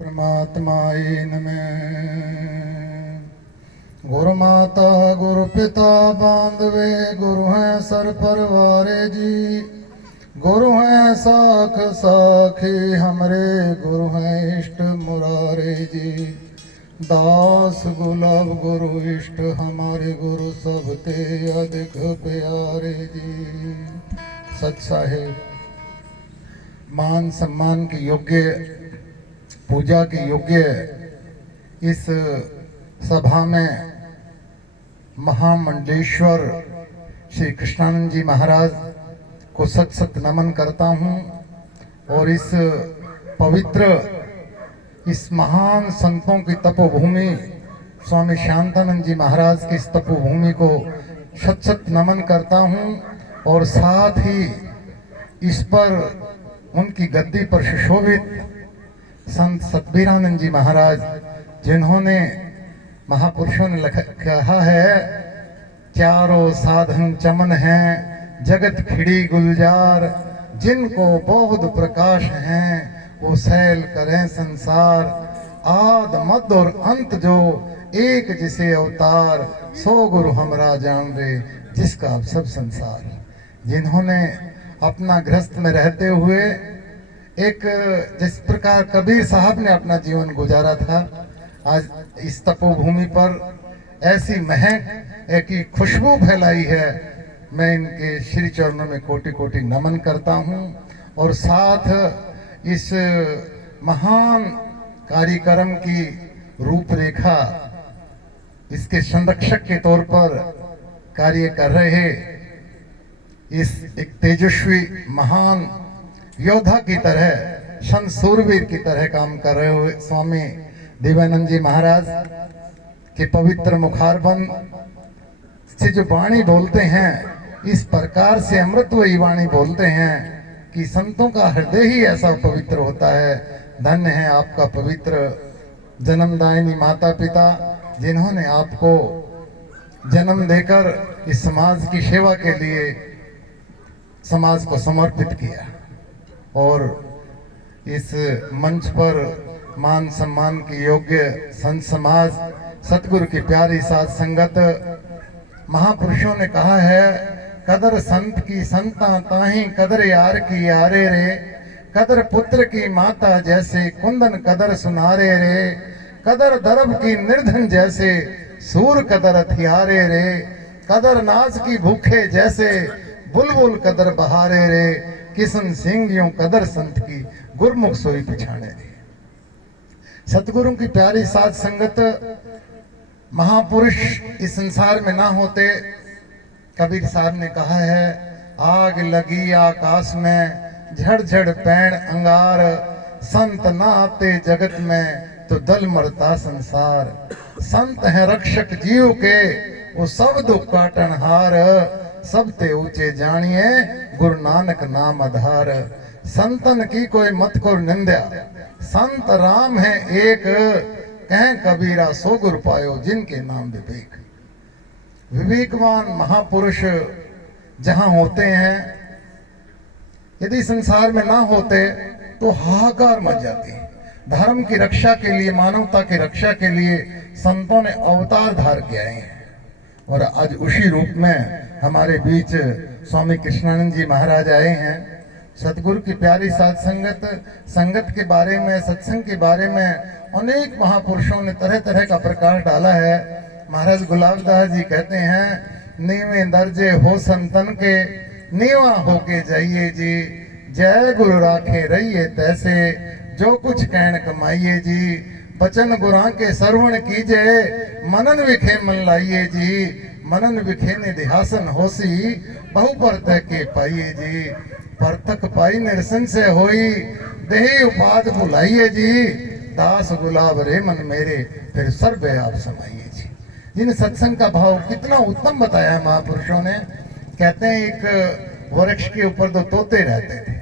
परमात्माए नमः। गुरु माता गुरु पिता बांधवे, गुरु हैं सर परवारे जी। गुरु हैं साख साखी हमरे, गुरु हैं इष्ट मुरारे जी। दास गुलाब गुरु इष्ट हमारे, गुरु सब ते अधिक प्यारे जी। सच साहेब, मान सम्मान के योग्य, पूजा के योग्य इस सभा में महामंडलेश्वर श्री कृष्णानंद जी महाराज को सत सत नमन करता हूँ। और इस पवित्र, इस महान संतों की तपोभूमि स्वामी शांतानंद जी महाराज की इस तपोभूमि को सत सत नमन करता हूँ। और साथ ही इस पर, उनकी गद्दी पर सुशोभित संत सतबीरानंद जी महाराज, जिन्होंने, महापुरुषों ने कहा है, चारों साधन चमन हैं जगत खिड़ी गुलजार, जिनको बहुत प्रकाश हैं वो सैल करें संसार। आद मध्य और अंत जो एक जिसे अवतार, सो गुरु हमरा जान रे जिसका अब सब संसार। जिन्होंने अपना गृहस्थ में रहते हुए एक, जिस प्रकार कबीर साहब ने अपना जीवन गुजारा था, आज इस तपोभूमि पर ऐसी महक की खुशबू फैलाई है। मैं इनके श्री चरणों में कोटि कोटि नमन करता हूँ। और साथ इस महान कार्यक्रम की रूपरेखा, इसके संरक्षक के तौर पर कार्य कर रहे इस एक तेजस्वी महान योद्धा की तरह, शन सूरवीर की तरह काम कर रहे हुए स्वामी दिव्यानंद जी महाराज के पवित्र मुखारबंद से जो वाणी बोलते हैं, इस प्रकार से अमृतमयी वाणी बोलते हैं कि संतों का हृदय ही ऐसा पवित्र होता है। धन्य है आपका पवित्र जन्मदायिनी माता पिता, जिन्होंने आपको जन्म देकर इस समाज की सेवा के लिए समाज को समर्पित किया। और इस मंच पर मान सम्मान के योग्य संत समाज, सतगुरु की प्यारी साध संगत, महापुरुषों ने कहा है, कदर संत की संता ताही, कदर यार की यारे रे, कदर पुत्र की माता जैसे, कुंदन कदर सुनारे रे, कदर दरब की निर्धन जैसे, सूर कदर हथियारे रे, कदर नाच की भूखे जैसे, बुलबुल कदर बहारे रे, किशन सिंह यूं कदर संत की, गुरमुख सोई पिछाने रे। सतगुरु की प्यारी साध संगत, महापुरुष इस संसार में ना होते, कबीर साहब ने कहा है, आग लगी आकाश में झड़ पैण अंगार, संत ना आते जगत में तो दल मरता संसार। संत है रक्षक जीव के वो सब दुख काटनहार, सब ते ऊंचे जानिए गुरु नानक नाम आधार। संतन की कोई मत को निंदा, संत राम है एक, कहें कबीरा सो गुरु पायो जिनके नाम विवेक। विवेकवान महापुरुष जहां होते हैं, यदि संसार में ना होते तो हाहाकार मच जाती। धर्म की रक्षा के लिए, मानवता की रक्षा के लिए संतों ने अवतार धार के आए हैं। और आज उसी रूप में हमारे बीच स्वामी कृष्णानंद जी महाराज आए हैं। सतगुरु की प्यारी साध संगत, संगत के बारे में, सत्संग के बारे में अनेक महापुरुषों ने तरह तरह का प्रकाश डाला है। महाराज गुलाबदास जी कहते हैं, नीवे दर्जे हो संतन के, नीवा होके जाइए जी, जय गुरु राखे रहिए तैसे, जो कुछ कहन कमाइए जी, बचन गुरां के सरवण कीजे, मनन विखे मन लाइए जी, मनन विखे निधिहासन होसी, बहु परतक के पाइए जी, परतक पाई निरसन से होई, देही उपाध बुलाइए जी, दास गुलाब रे मन मेरे, फिर सर्व आप समाइए जी। जिन सत्संग का भाव कितना उत्तम बताया है महापुरुषों ने। कहते हैं, एक वृक्ष के ऊपर दो तोते रहते थे,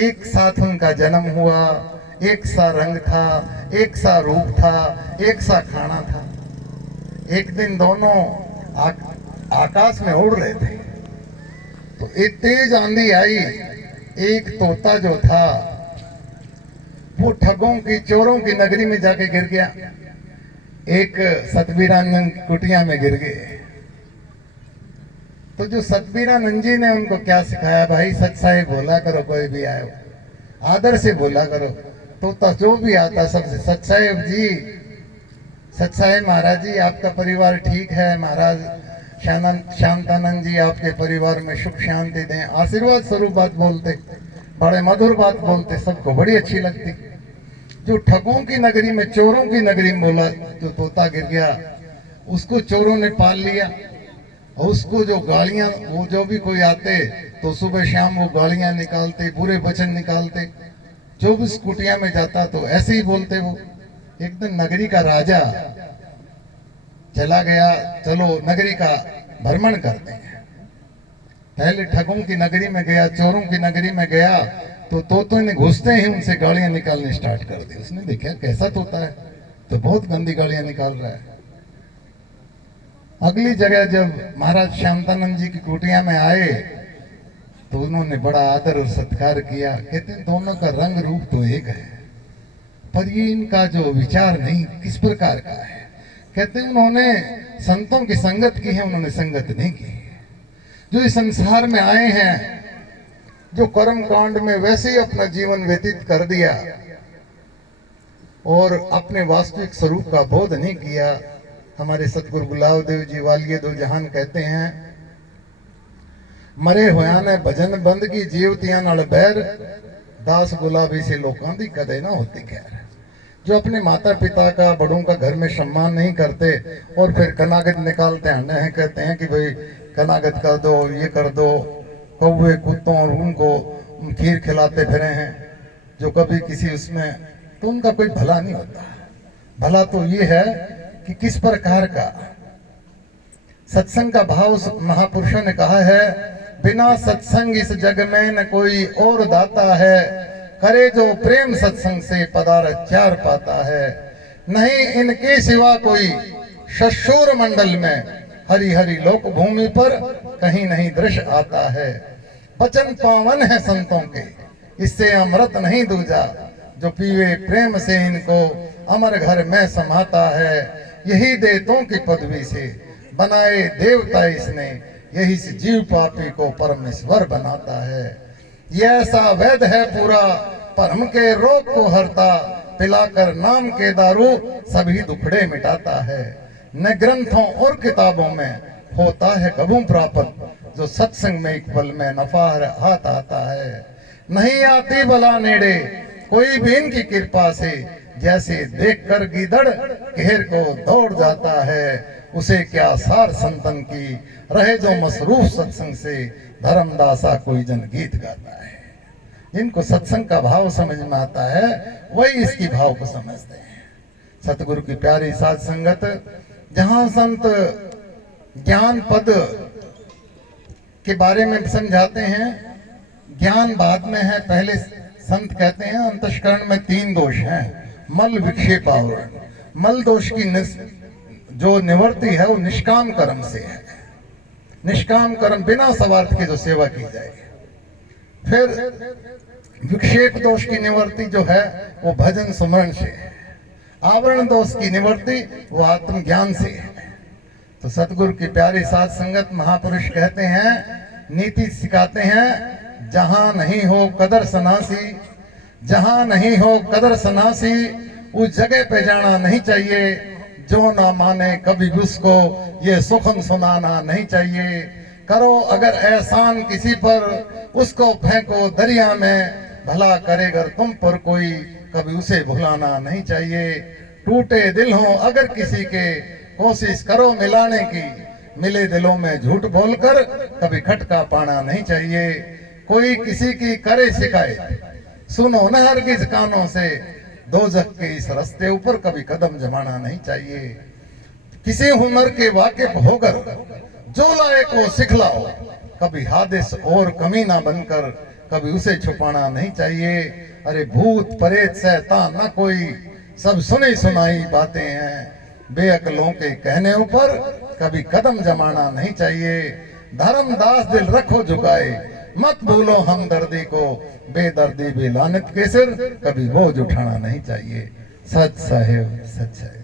एक साथ उनका जन्म हुआ, एक सा रंग था, एक सा रूप था, एक सा खाना था। एक दिन दोनों आकाश में उड़ रहे थे, तो एक तेज आंधी आई। एक तोता जो था वो ठगों की चोरों की नगरी में जाके गिर गया, एक सतबीरानंद की कुटिया में गिर गए। तो जो सतबीरानंद जी ने उनको क्या सिखाया, भाई सच्चाई बोला करो, कोई भी आए आदर से बोला करो। तो जो भी आता सबसे सच्चाई जी, सच्चाई महाराज जी, आपका परिवार ठीक है महाराज, शांतानंद जी आपके परिवार में सुख शांति दें, आशीर्वाद स्वरूप बात बोलते, बड़े मधुर बात बोलते, सबको बड़ी अच्छी लगती। जो ठगों की नगरी में, चोरों की नगरी में बोला, जो तोता गिर गया, उसको चोरों ने पाल लिया। और उसको जो गालियां, वो जो भी कोई आते तो सुबह शाम वो गालियां निकालते, बुरे वचन निकालते। जो भी उस कुटिया में जाता तो ऐसे ही बोलते। वो एक दिन नगरी का राजा चला गया, चलो नगरी का भ्रमण करते हैं। पहले ठगों की नगरी में गया, चोरों की नगरी में गया, तो तोतों ने घुसते ही उनसे गालियां निकालनी स्टार्ट कर दी। उसने देखा कैसा तोता है, तो बहुत गंदी गालियां निकाल रहा है। अगली जगह जब महाराज शांतानंद जी की कुटिया में आए तो उन्होंने बड़ा आदर और सत्कार किया। कहते हैं दोनों का रंग रूप तो एक है, पर ये इनका जो विचार नहीं किस प्रकार का है। कहते हैं उन्होंने संतों की संगत की है, उन्होंने संगत नहीं की। जो इस संसार में आए हैं, जो कर्म कांड में वैसे ही अपना जीवन व्यतीत कर दिया और अपने वास्तविक स्वरूप का बोध नहीं किया। हमारे सतगुरु गुलाब देव जी वालिए दो जहान कहते हैं, मरे होया ने भजन बंद की जीवतियां नाल बैर, दास गुलाबी से लोकां दी कदे ना होती खैर। जो अपने माता पिता का, बड़ों का घर में सम्मान नहीं करते और फिर कनागत निकालते हैं, कहते हैं कि भाई कनागत कर दो, ये कर दो, कौवे कुत्तों और उनको खीर खिलाते फिरे हैं, जो कभी किसी उसमें, तो उनका कोई भला नहीं होता। भला तो ये है कि किस प्रकार का सत्संग का भाव। महापुरुषों ने कहा है, बिना सत्संग इस जग में न कोई और दाता है, करे जो प्रेम सत्संग से पदार्थ चार पाता है। नहीं इनके सिवा कोई शशुर मंडल में, हरि हरि लोक भूमि पर कहीं नहीं दृश्य आता है। वचन पावन है संतों के, इससे अमृत नहीं दूजा, जो पीवे प्रेम से इनको अमर घर में समाता है। यही देवों की पदवी से बनाए देवता इसने, यही से जीव पापी को परमेश्वर बनाता है। ये ऐसा वैद है पूरा, भरम के रोग को हरता, पिलाकर नाम के दारू सभी दुखड़े मिटाता है। न ग्रंथों और किताबों में होता है कभू प्राप्त, जो सत्संग में एक पल में नफा हाथ आता है। नहीं आती भला नेड़े कोई भी इनकी कृपा से, जैसे देखकर गीदड़ घेर को दौड़ जाता है। उसे क्या सार संतन की, रहे जो मसरूफ सत्संग से, धर्मदासा कोई जन गीत गाता है। जिनको सत्संग का भाव समझ में आता है वही इसकी भाव को समझते हैं। सतगुरु की प्यारी साध संगत, जहां संत ज्ञान पद के बारे में समझाते हैं, ज्ञान बाद में है, पहले संत कहते हैं अंतस्करण में 3 दोष हैं। मल विक्षेप आवरण, मल दोष की जो निवृत्ति है वो निष्काम कर्म से है। निष्काम कर्म बिना स्वार्थ के जो सेवा की जाए। फिर विक्षेप दोष की निवृत्ति जो है वो भजन सुमरण से है। आवरण दोष की निवृत्ति वो आत्मज्ञान से है। तो सतगुरु की प्यारी साध संगत महापुरुष कहते हैं, नीति सिखाते हैं, जहां नहीं हो कदर सनासी, जहां नहीं हो कदर सनासी, उस जगह पे जाना नहीं चाहिए। जो ना माने कभी भी उसको ये सुखन सुनाना नहीं चाहिए। करो अगर एहसान किसी पर, उसको फेंको दरिया में, भला करेगा तुम पर कोई, कभी उसे भुलाना नहीं चाहिए। टूटे दिल हो अगर किसी के, कोशिश करो मिलाने की, मिले दिलों में झूठ बोलकर कभी खटका पाना नहीं चाहिए। कोई किसी की करे शिकायत, सुनो न हरगिज कानों से, दोजख के इस रास्ते ऊपर कभी कदम जमाना नहीं चाहिए। किसी हुनर के वाकिफ होकर जो लायक को सिखलाओ, कभी हादिस और कमी ना बनकर कभी उसे छुपाना नहीं चाहिए। अरे भूत प्रेत शैतान न कोई, सब सुनी सुनाई बातें हैं, बेअकलों के कहने ऊपर कभी कदम जमाना नहीं चाहिए। धर्मदास दिल रखो झुकाए, मत भूलो हम दर्दी को, बेदर्दी भी लानत के सिर, कभी बोझ उठाना नहीं चाहिए। सच साहेब सच है।